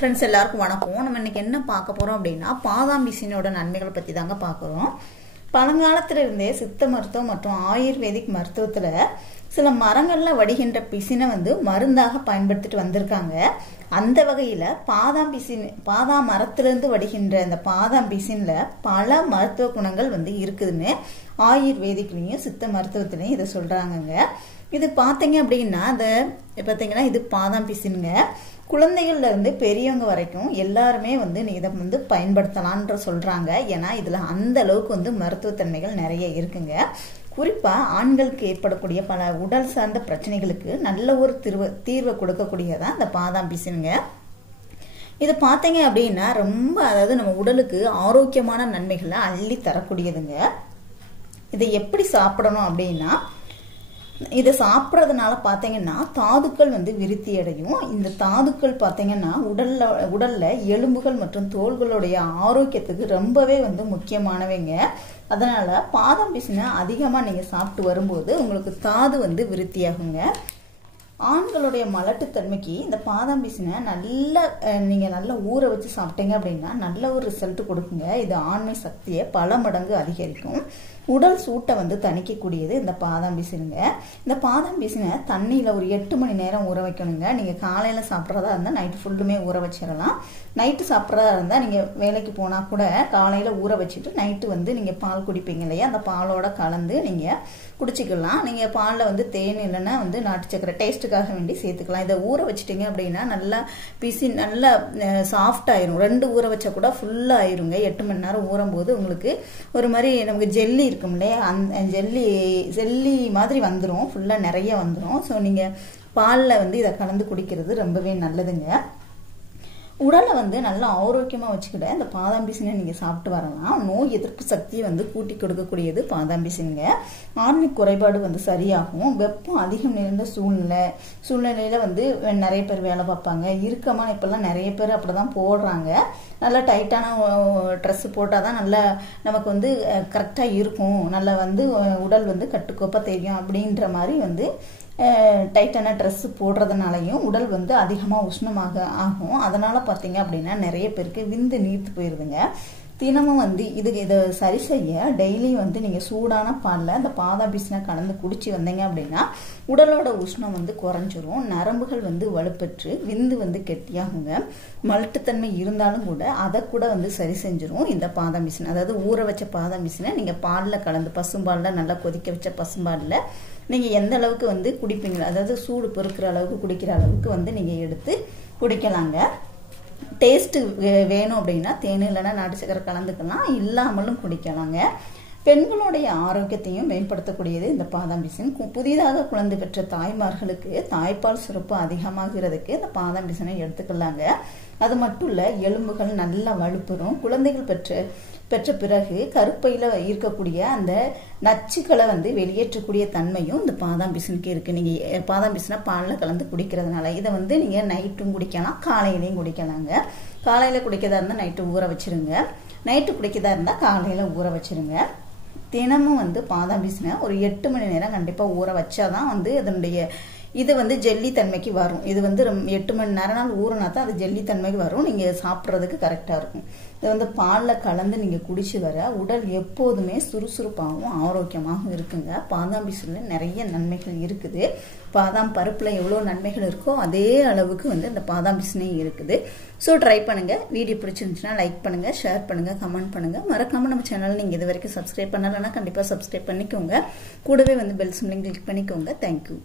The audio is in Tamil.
ஃப்ரெண்ட்ஸ் எல்லாருக்கும் வணக்கம். நம்ம இன்னைக்கு என்ன பார்க்க போறோம் அப்படின்னா பாதாம் பிசினோட நன்மைகளை பத்தி தாங்க பார்க்குறோம். பழங்காலத்துல இருந்தே சித்த மருத்துவம் மற்றும் ஆயுர்வேதிக் மருத்துவத்துல சில மரங்கள்ல வடிகின்ற பிசினை மருந்தாக பயன்படுத்திட்டு வந்திருக்காங்க. அந்த வகையில பாதாம் மரத்திலிருந்து வடிகின்ற இந்த பாதாம் பிசின்ல பல மருத்துவ குணங்கள் இருக்குதுன்னு ஆயுர்வேதிக்லயும் சித்த மருத்துவத்திலையும் இதை சொல்றாங்க. இது பார்த்தீங்க அப்படின்னா இது பாதாம் பிசினுங்க. குழந்தைகள்ல இருந்து பெரியவங்க வரைக்கும் எல்லாருமே இதை பயன்படுத்தலான்ற சொல்றாங்க. ஏன்னா இதுல அந்த அளவுக்கு மருத்துவத்தன்மைகள் நிறைய இருக்குங்க. குறிப்பா ஆண்களுக்கு ஏற்படக்கூடிய பல உடல் சார்ந்த பிரச்சனைகளுக்கு நல்ல ஒரு தீர்வை கொடுக்கக்கூடியதான் இந்த பாதாம் பிசினுங்க. இது பார்த்தீங்க அப்படின்னா ரொம்ப நம்ம உடலுக்கு ஆரோக்கியமான நன்மைகளை அள்ளி தரக்கூடியதுங்க. இதை எப்படி சாப்பிடணும் அப்படின்னா, இதை சாப்பிட்றதுனால பார்த்தீங்கன்னா தாதுக்கள் விருத்தி அடையும். இந்த தாதுக்கள் பார்த்தீங்கன்னா உடல்ல எலும்புகள் மற்றும் தோள்களுடைய ஆரோக்கியத்துக்கு ரொம்பவே முக்கியமானவைங்க. அதனால பாதாம் பிசினை அதிகமாக நீங்கள் சாப்பிட்டு வரும்போது உங்களுக்கு தாது விருத்தியாகுங்க. ஆண்களுடைய மலட்டுத்தன்மைக்கு இந்த பாதாம் பிசினை நல்லா ஊற வச்சு சாப்பிட்டீங்க அப்படின்னா நல்ல ஒரு ரிசல்ட் கொடுக்குங்க. இது ஆண்மை சக்தியை பல மடங்கு அதிகரிக்கும். உடல் சூட்டை தணிக்கக்கூடியது இந்த பாதாம் பிசினுங்க. இந்த பாதாம் பிசினை தண்ணியில் ஒரு 8 மணி நேரம் ஊற வைக்கணுங்க. நீங்கள் காலையில் சாப்பிட்றதா இருந்தால் நைட்டு ஃபுல்லுமே ஊற வச்சிடலாம். நைட்டு சாப்பிட்றதா இருந்தால் நீங்கள் வேலைக்கு போனால் கூட காலையில் ஊற வச்சுட்டு நைட்டு நீங்கள் பால் குடிப்பீங்க இல்லையா, அந்த பாலோட கலந்து நீங்கள் குடிச்சிக்கலாம். நீங்கள் பாலில் தேன் இல்லைன்னா நாட்டு சக்கரை டேஸ்ட்டுக்காக வேண்டி சேர்த்துக்கலாம். இதை ஊற வச்சுட்டிங்க அப்படின்னா நல்லா பிசின் நல்லா சாஃப்ட் ஆயிரும். 2 ஊற வச்சா கூட ஃபுல்லாக ஆயிருங்க. 8 மணி நேரம் ஊறும் போது உங்களுக்கு ஒரு மாதிரி நமக்கு ஜெல்லி இருக்கும் இல்லையா, அந்த ஜெல்லி மாதிரி வந்துடும், ஃபுல்லாக நிறைய வந்துடும். ஸோ நீங்கள் பாலில் இதை கலந்து குடிக்கிறது ரொம்பவே நல்லதுங்க. உடலை நல்லா ஆரோக்கியமாக வச்சுக்கிட்ட இந்த பாதாம் பிசினை நீங்கள் சாப்பிட்டு வரலாம். நோய் எதிர்ப்பு சக்தியை கூட்டி கொடுக்கக்கூடியது பாதாம் பிசினுங்க. ஆண்மை குறைபாடு சரியாகும். வெப்பம் அதிகம் நிறைந்த சூழ்நிலையில் நிறைய பேர் வேலை பார்ப்பாங்க. இறுக்கமாக இப்போல்லாம் நிறைய பேர் அப்படி தான் போடுறாங்க. நல்லா டைட்டான ட்ரெஸ்ஸு போட்டால் தான் நல்லா நமக்கு கரெக்டாக இருக்கும், நல்லா உடல் கட்டுக்கோப்பாக தெரியும் அப்படின்ற மாதிரி டைட்டான ட்ரெஸ்ஸு போடுறதுனாலையும் உடல் அதிகமாக உஷ்ணமாக ஆகும். அதனால் பார்த்தீங்க அப்படின்னா நிறைய பேருக்கு விந்து நீர்த்து போயிடுதுங்க. தினமும் இதை சரி செய்ய டெய்லியும் நீங்கள் சூடான பாலில் அந்த பாதாம் பிசினை கலந்து குடிச்சு வந்தீங்க அப்படின்னா உடலோட உஷ்ணம் குறைஞ்சிரும். நரம்புகள் வலுப்பெற்று விந்து கெட்டியாகுங்க. மலட்டுத்தன்மை இருந்தாலும் கூட அதை கூட சரி செஞ்சிரும் இந்த பாதாம் பிசினை. அதாவது ஊற வச்ச பாதாம் பிசினை நீங்கள் பாலில் கலந்து பசும்பாலில் நல்லா கொதிக்க வச்ச பசும்பாலில் நீங்கள் எந்த அளவுக்கு குடிப்பீங்களோ, அதாவது சூடு பொறுக்கிற அளவுக்கு குடிக்கிற அளவுக்கு நீங்கள் எடுத்து குடிக்கலாங்க. டேஸ்ட்டு வேணும் அப்படின்னா தேன் இல்லைன்னா நாட்டு சக்கரை கலந்துக்கலாம், இல்லாமலும் குடிக்கலாங்க. பெண்களுடைய ஆரோக்கியத்தையும் மேம்படுத்தக்கூடியது இந்த பாதாம் பிசின். புதிதாக குழந்தை பெற்ற தாய்மார்களுக்கு தாய்ப்பால் சுரப்பு அதிகமாகிறதுக்கு இந்த பாதாம் பிசினை எடுத்துக்கலாங்க. அது மட்டும் இல்லை, எலும்புகள் நல்லா வலுப்பெறும். குழந்தைகள் பெற்ற பிறகு கருப்பையில் இருக்கக்கூடிய அந்த நச்சுக்களை வெளியேற்றக்கூடிய தன்மையும் இந்த பாதாம் பிசினுக்கு இருக்குது. நீங்கள் பாதாம் பிசினை பாலில் கலந்து குடிக்கிறதுனால இதை நீங்கள் நைட்டும் குடிக்கலாம், காலையிலையும் குடிக்கலாங்க. காலையில் குடிக்கிறதா இருந்தால் நைட்டு ஊற வச்சுருங்க, நைட்டு குடிக்கிறதா இருந்தால் காலையில் ஊற வச்சுருங்க. தினமும் பாதாம் பிசினை ஒரு 8 மணி நேரம் கண்டிப்பாக ஊற வச்சாதான் அதனுடைய இது ஜெல்லி தன்மைக்கு வரும். இது 8 மணி நேரம் ஊறினா தான் அது ஜெல்லி தன்மைக்கு வரும். நீங்கள் சாப்பிட்றதுக்கு கரெக்டாக இருக்கும். இது பாலில் கலந்து நீங்கள் குடிச்சு வர உடல் எப்போதுமே சுறுசுறுப்பாகவும் ஆரோக்கியமாகவும் இருக்குங்க. பாதாம் பிசினில் நிறைய நன்மைகள் இருக்குது. பாதாம் பருப்பில் எவ்வளோ நன்மைகள் இருக்கோ அதே அளவுக்கு இந்த பாதாம் பிசினையும் இருக்குது. ஸோ ட்ரை பண்ணுங்கள். வீடியோ பிடிச்சிருந்துச்சுன்னா லைக் பண்ணுங்கள், ஷேர் பண்ணுங்கள், கமெண்ட் பண்ணுங்கள். மறக்காமல் நம்ம சேனல் நீங்கள் இது வரைக்கும் சப்ஸ்கிரைப் பண்ணலைன்னா கண்டிப்பாக சப்ஸ்கிரைப் பண்ணிக்கோங்க. கூடவே பெல் சிம்லையும் கிளிக் பண்ணிக்கோங்க. தேங்க்யூ.